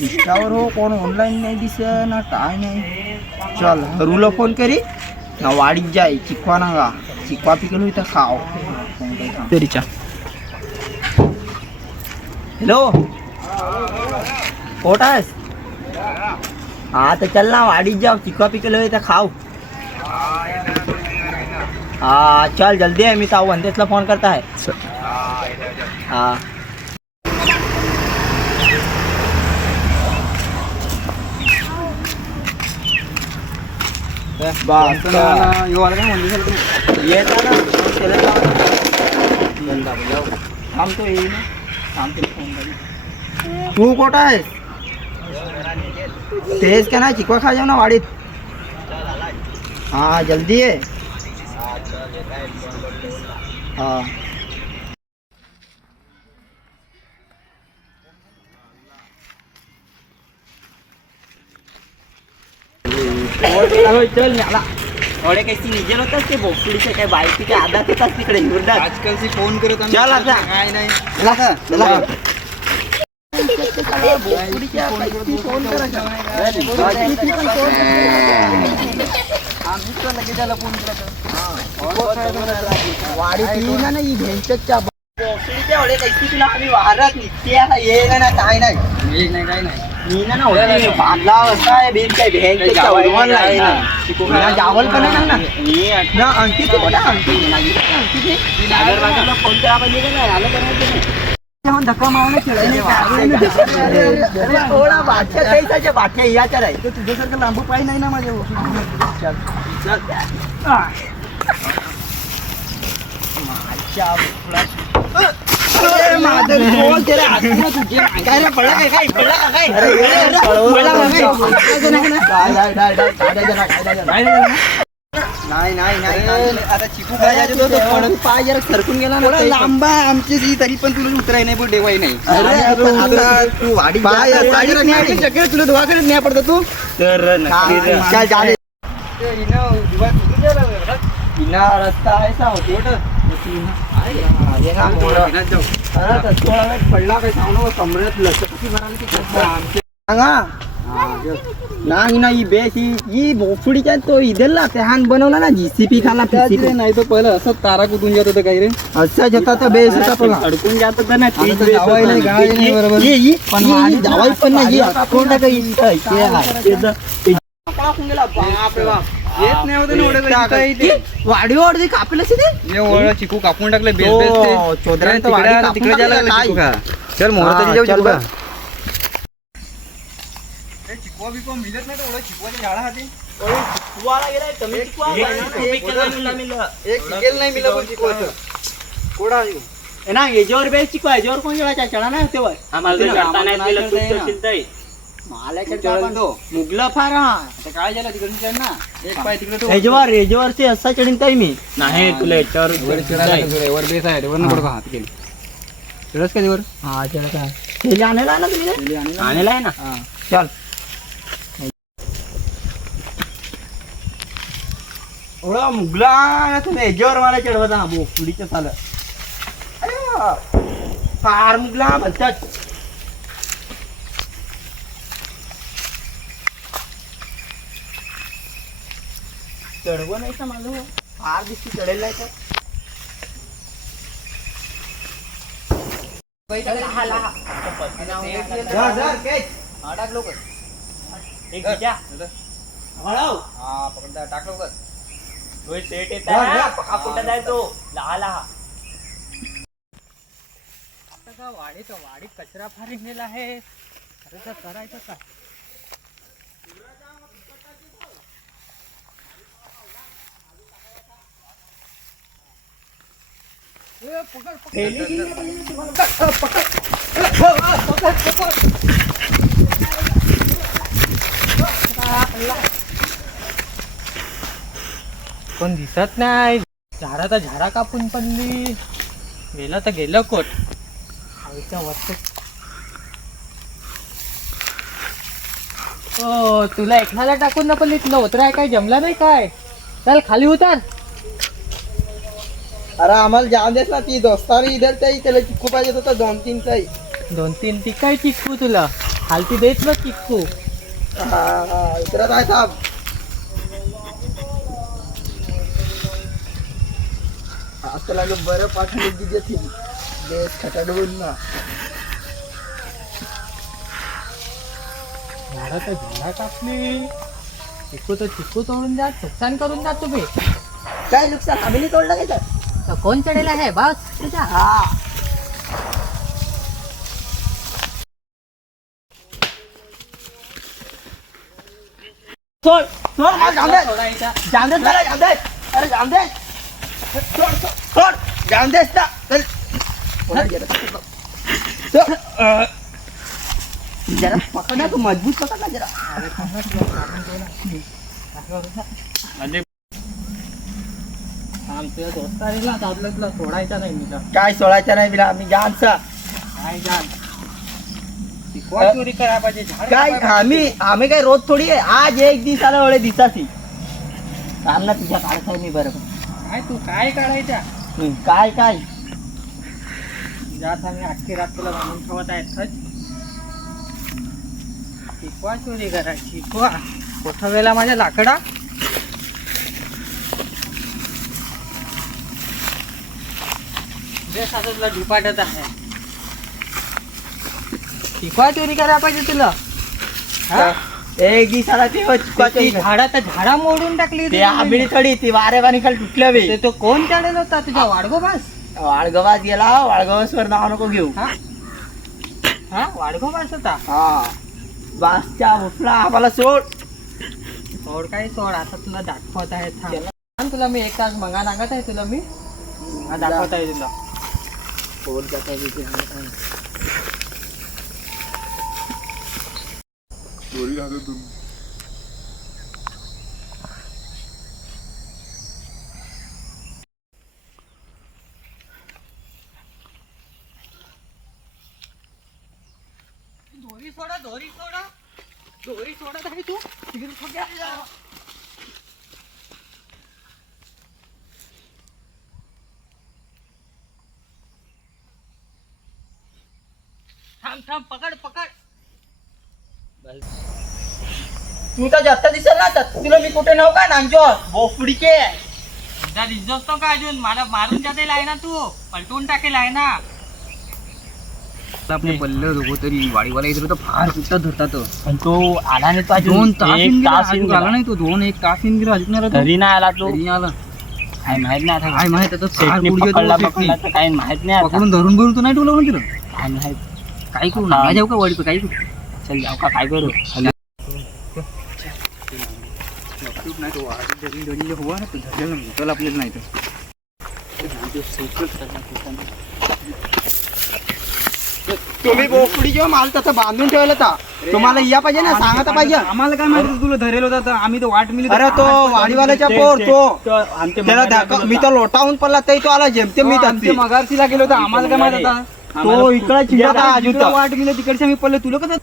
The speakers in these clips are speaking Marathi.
इंस्टावर हो कोण ऑनलाईन नाही दिसत ना काय नाही. चल हरूला फोन करी ना वाडीत जाय चिकवा नागा चिकवा पिकलो इथं खाव तरीच्या. हॅलो कोट आहेस? हाँ तो चल ना वाड़ी जाओ चिकवा पिकलो इथं खाव. हाँ चल जल्दी आहे मी ताऊ वंदेसला फोन करता है. हाँ तू कोटा आहेस? तेज का ना चिकवा खा जाओ ना वाड़ीत. हाँ जल्दी है. हाँ चल न्याला एवढे काही निजेल होतास ते बोपडीचे काय बायकीच्या आधात होतास तिकडे हिरडात. आजकालची फोन करत चल आता काय नाही. वाडीत ना ही भेंचच्या बोपडीच्या एवढे काही तुला आम्ही वाहरात निघते येईल ना काय नाही काय नाही. मीना ना होती बांधला असा आहे बीन काय भेंचच्या वळवण नाही ना जावल पण नाही ना ना अंकित कोणा अंकित नाही अंकित सागर बाजारला फोन करा पाहिजे का नाही आलं करायचं धक्का मारून थोडा बादशा कैसाच्या बाटल्या याच्या राही तुझ्यासारखं लांबू पाय नाही ना माझ्या. आता चिकू पाय जरा सरकून गेला ना लांबा आमची जी तरी पण तुला उतराय नाही पण डेवाई नाही. तू वाडी तुला धुवाकडे नाही पडत तू तर रस्ता ऐसा होती पडला काय सांगू कमरेत नाही नाही बेस ही बोफडीच्या तो इदेला त्याहान बनवला ना जीसीपी खाला नाही तो पहिलं असं तारा कुठून जात होतं काही रे. असं जाता तर बेस होता पण अडकून जात होतं ना पण जावाई पण नाही कोण येत नाही होतं वाडी वाढती कापलं ते चिकू कापून टाकले तिकडे जायला. चल मोहरा जाऊ चल का चिकवा बिकवा मिळत नाही तर चिकवाच्या झाडा हाती नाही मिळत पण चिकवाचं कोडा ना याच्यावर बेस चिकवा याच्यावर कोण जेवायचा चढा नाही तेव्हा मुगला फार काय झालं तिकडे ना एक पाय तिकडे याच्यावरती असा चढीन काही मी नाही तुला याच्यावर वर बेस आहे वर नको हात केली चढस का वर. हा चला काय आणायला ना तुम्ही आणायला आहे ना. चल एवढा मुगला तुम्ही याच्यावर मला चढवता हा बोकडीच्या चाल फार मुगला म्हणतात. चढवं नाही का माझं फार दिसती चढेल नाही तर टाक लवकर वाडीत कचरा फार निघलेला आहे. करायचं का कोण दिसत नाही. झाडा कापून पडली गेलं तर गेलं कोट तुला एकनाला टाकून ना पडली तुला उतराय काय जमला नाही काय. चल खाली उतर. अरे आम्हाला जाऊन देस ना ती दोस्तारी इधर काही त्याला चिक्कू पाहिजे होता 2-3 काही 2-3 ती काय चिक्कू तुला हालती देत ना चिक्कू हा इकडं काय साहेब असं लागलं बरं पाठवली तिथे ती देश खटाडून ना झाडं तर झाडा कापली चिक्कू तर चिक्कू तोडून द्या नुकसान करून द्या तुम्ही काय नुकसान आम्ही नाही तोडलं काय तर कोण चढेल आहे बस तुझ्या हा सोड सोड जाऊन दे जाऊन दे मला जाऊन दे अरे जाऊन दे सोड सोड जाऊन दे ना चल जरा पकडा तू मजबूत पकड ना जरा आमच्या दोस्तारीला आपलं तुला सोडायचा नाही मी काय सोडायचं नाही बिला आम्ही जानसा काय जाण शिकवा चोरी करा पाहिजे काय आम्ही काय रोज थोडी आहे आज एक दिवस आला एवढे दिवसाची सांग ना तुझ्या काढायचं मी बरोबर काय तू काय काढायच्या काय काय ज्यात आम्ही अख्खी रात तुला बांधून ठेवत आहेत शिकवा चोरी करा शिकवा कुठं वेळेला माझ्या लाकडा बेस आता तुला झुपाटत आहे शिकवा चोरी करायला पाहिजे तुला हा? एक दिवस आला ते ती झाडा तर झाडा मोडून टाकली ते आंबीडी थोडी ती वारे पाणी खाली तुटलं बे तो कोण चढेल होता तुझ्या वाडगोबास वाळगवास गेला वाळगवासवर नाव नको घेऊ हा वाडगोबास होता हा बासच्या उठला आम्हाला सोड सोड काय सोड आता तुला दाखवत आहे थांब तुला मी एक तास मंगा सांगत आहे तुला मी दाखवत आहे तुला फोन करता दोरी सोडा दोरी सोडा दोरी सोडत आहे तू तिकडे सगळ्या थांब थांब पकड पकड तू तर जास्त दिसेल ना तर तुला मी कुठे नाव का नांजो बोफडीचे रिझोस्तो का अजून मला मारून जाते आहे ना तू पलटून टाकेल आहे ना आपले पल्ले होतो तरी वाडीवाला इथे तर फार कुठं धरतात पण तो आला नाही तो अजून 2 तास एक तास येऊन आला गेला. नाही तो 2-1 तास येऊन गेला अजून नाही आला तो. तरी नाही आला तो तरी नाही आला काय माहित नाही आता काय माहित आता फार शेटने गुडघे पकडला तो पकडला तर काय माहित नाही आता. पकडून धरून भरून तो नाही ठेवलं म्हणून तिला काय माहित काय करू ना जाऊ का वाडी काय करू चल जाऊ का काय करू नाही तो हवा ना चल आपल्याला नाही तर तुम्ही बोफडी जेव्हा माल तसं बांधून ठेवलं का तुम्हाला या पाहिजे ना सांगा तर पाहिजे आम्हाला काय माहिती तुला धरेल होता तर आम्ही तो वाट मिली अरे तो वाडीवाल्याच्या पोर तो त्याला धाका मी तर लोटावून पडला तरी तो आला जेमते मी तसली. मगारसीला गेलो होता आम्हाला काय माहित होता तो इकडे चिंता का अजून तुला वाट मिली तिकडचे मी पडले तुला कसं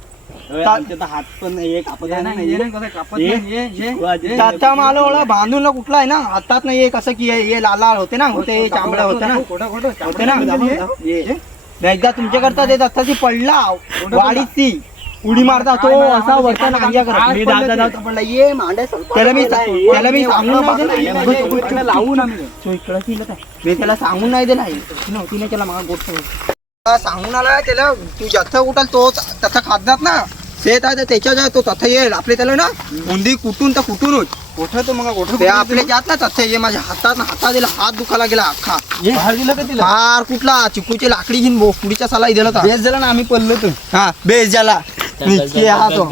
हात पण एक हे त्याचा माल ओळा बांधून ना कुठला आहे ना हातात नाही एक असं की हे लाल लाल होते ना होते चांबड्या होते ना होते ना एकदा तुमच्याकरता ते दत्ताची पडला वाडीत ती उडी मारता तो असा वरचा नांग्या करत पडला ये मांड्या त्याला मी सांगून नाही दिला लावून आम्ही तो इकडं केलं काय मी त्याला सांगून नाही दिला नव्हती ना त्याला मागा गोष्ट सांगून आला त्याला तू जथं उठाल तो तसं खातात ना शेत आहे तर त्याच्या तो तथं येईल आपले त्याला ना उंदी कुठून तर कुठूनच गोठं तो मग गोठं ते आपले जात ना तथं ये माझ्या हातात दिला हात दुखायला गेला अख्खा बाहेर दिलं का तिला फार कुठला चिकूची लाकडी घेऊन पुढीच्या साला दिला बेस झाला ना आम्ही पडलो तो हा बेस झाला निश्चय हा तो